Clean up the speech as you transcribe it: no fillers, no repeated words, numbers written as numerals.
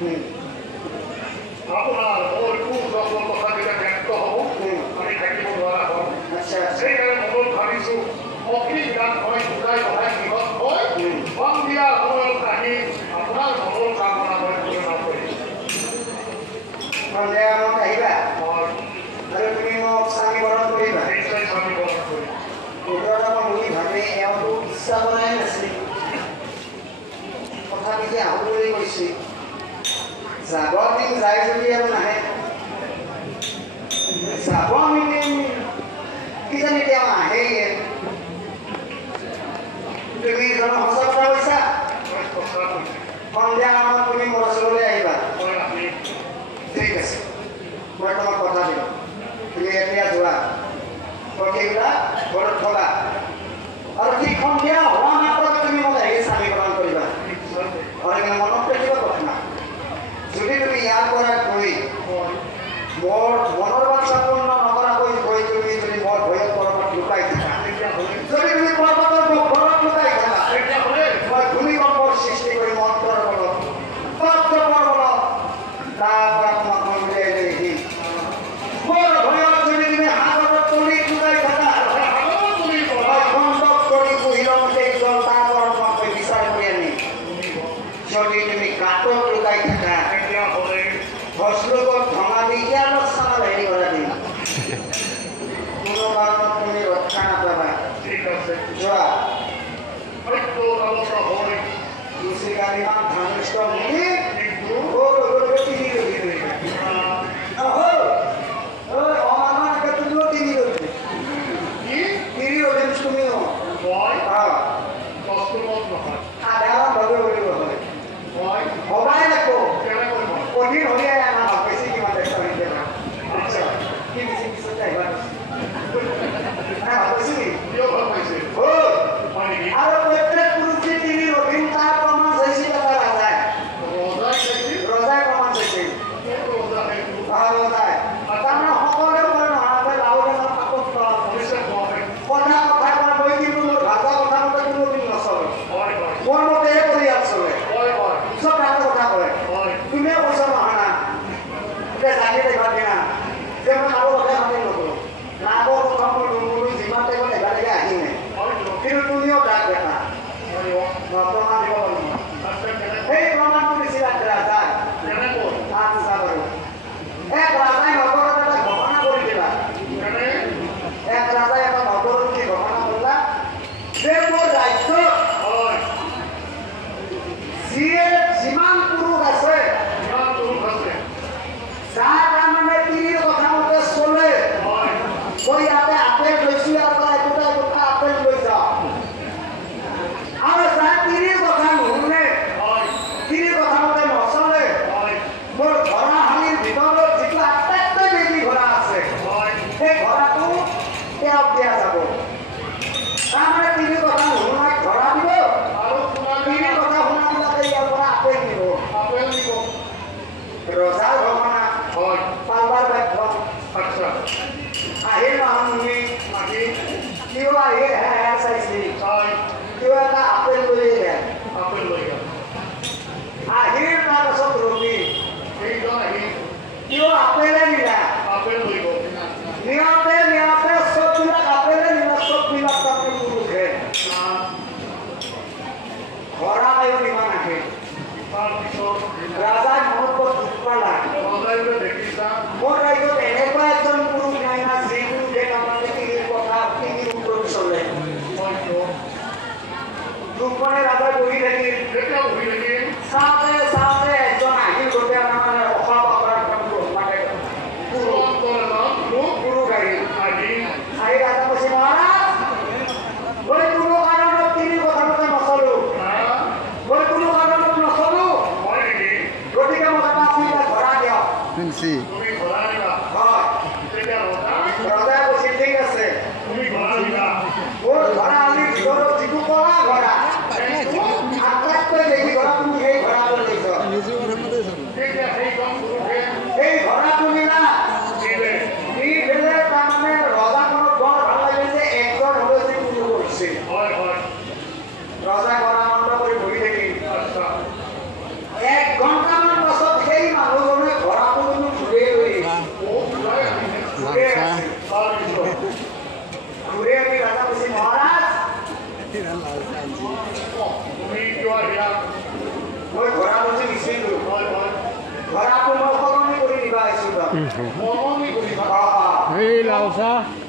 আপোনাৰ মোৰ কোন জগৰ কথা যেতিয়া ব্যক্ত হওঁ আমি থাকিব নোৱাৰা হওঁ সেইকাৰণে মনত ভাবিছোঁ অগ্নি গান হয় বুজাই বঢ়াই কিহত হয় সন্ধিয়া সময়ত আহি আপোনাৰ মনৰ কামনা মই পূৰ্ণ কৰিম সন্ধিয়া সময়ত আহিবা আৰু তুমি মোক স্বামী বৰণ কৰিবা নিশ্চয় স্বামী বৰণ কৰিম বুলি ভাবে এওঁতো ইচ্ছা কৰাই নাছিল তথাপি যে আহোঁ বুলি কৈছে যাব দিন যায় যদি আৰু নাহে যাব নিদিম কিজানি তেওঁ আহেগে তুমি সঁচা কথা কৈছা সন্ধিয়া সময়ত তুমি মোৰ ওচৰলৈ আহিবা ঠিক আছে মই তোমাক কথা দিম তুমি এতিয়া যোৱা প্ৰতিবিলাক ঘৰত থবা আৰু ঠিক সন্ধিয়া হোৱা মাত্ৰকে তুমি মোক আহি স্বামী প্ৰদান কৰিবা আৰু মনত ৰাখিব কথা যদি তুমি ইয়াৰ পৰা গৈ মোৰ মনৰ বাচ্ছা পূৰ্ণ নকৰাকৈ গৈ তুমি যদি মোৰ ভয়ত পৰ্বত লুকাই থাকা যদি তুমি পৰ্বতৰ ঘৰত লুকাই থাকা মই ভূমিকম্পৰ সৃষ্টি কৰি মোৰ পৰ্বতত তাৰ পৰা তোমাক মই উলিয়াই লৈ আহিম মোৰ ভয়ত যদি তুমি সাগৰৰ তলিত লুকাই থাকা খণ্ডক কৰি কুহিলমতে জল তাৰ পৰা তোমাক মই বিচাৰ কৰি আনিম যদি তুমি গাঁতত লুকাই থাকা হস্লোকত ভঙা দি ইয়াৰ চাল হেৰি কৰা দিম কোনো কাৰণত তুমি ৰক্ষা নাপাবা ঠিক আছে যোৱা গাড়ীমান ধানিষ্ঠ মুনি ভবাই লাগব কঠিন হলে আমাৰ বেছি কিমান দেখা কি বেছি পিছত আহিবা আৰু প্ৰত্যেক পুৰুষে তিনিৰ অধীন তাৰ প্ৰমাণ চাইছিল এটা ৰজাই প্ৰমাণ চাইছিল ৰজাই তাৰমানে সকলোৱে কয় নহয় লাউজনৰ পাতত কথা কয় মই কিন্তু মোৰ ভাজা কথা মতে কোনোদিন নচলে মোৰ মতেহে পৰিয়াল চলে চব ডাঙৰ কথা কয় তুমিয়ে কৈছা নহয় না এতিয়া জানি দেখিবা দিনা যে মই আৰু কথা মাতি নকৰোঁ নাগৰ কথা মই নুমুৰি যিমান টাইমত একেলগে আহিমে কিন্তু তুমিও ডাক দেখা প্ৰমাণ দিব পাৰিম সেই প্ৰমাণটো দিছিল ৰাজাই এক ৰাজাই নগৰত এটা ঘটনা কৰি দিলা এক ৰাজাই এটা নগৰত কি ঘটনা কৰিলা যে মোৰ ৰাজ্য যিমান পুৰুষ আছে যাৰ তাৰমানে তিনিৰ কথা মতে চলে মই ইয়াতে আপেল লৈছোঁ ইয়াৰ পৰা একোটা আপেল লৈ যাওঁ আৰু যাৰ তিনিৰ কথা নুশুনে তিনিৰ কথা মতে নচলে মোৰ ঘোঁৰাশালীৰ ভিতৰত যিটো আটাইতকৈ বেছি ঘোঁৰা আছে সেই ঘোঁৰাটো তেওঁক দিয়া যাব তাৰমানে তিনিৰ কথা নুশুনাক ঘোঁৰা দিব আৰু তিনিৰ কথা শুনাবিলাকে ইয়াৰ পৰা আপেল দিব ৰজাৰ ঘটনা পালবাৰ বাক্য আহিল মানুহ কিয় আহি হেৰ চাইছিল কিয় এটা আপেল লৈ আহিল তাৰপাছত ৰবি কিয় আপেলে নিলা নিয়তে চববিলাক আপেলে নিলা চববিলাক তাৰমানে পুৰুষে ঘোঁৰা বায়ু ইমান আহে ৰাজাই মনত বৰ দুখ পালা মোৰ ৰাজ্যত এনেকুৱা এজন পুৰুষ নাই না যি পুৰুষে তাৰমানে তিনিৰ কথা তিনিৰ ওপৰত চলে দুখ পালে ৰাজাই বহি থাকিল চাওঁতে চাওঁতে এজন আহিল গোটেই মানে অসম মানে পুৰুষ আহিল আহি ৰাজা কৈছে মহাৰাজ মই কোনো কাৰণত তিনিৰ কথা মতে নচলো মই কোনো কাৰণত নচলো গতিকে মোক এটা আপোনালোকে ঘোঁৰা দিয়ক ৰজাই কৈছে ঠিক আছে মোৰ ঘোঁৰা আমি ভিতৰত যিটো কলা ঘোঁৰা আটাইতকৈ বেছি ঘোঁৰা তুমি সেই ঘোঁৰাটো লৈছ মৰণি কৰিবা অঁ অঁ এই লাও চাহ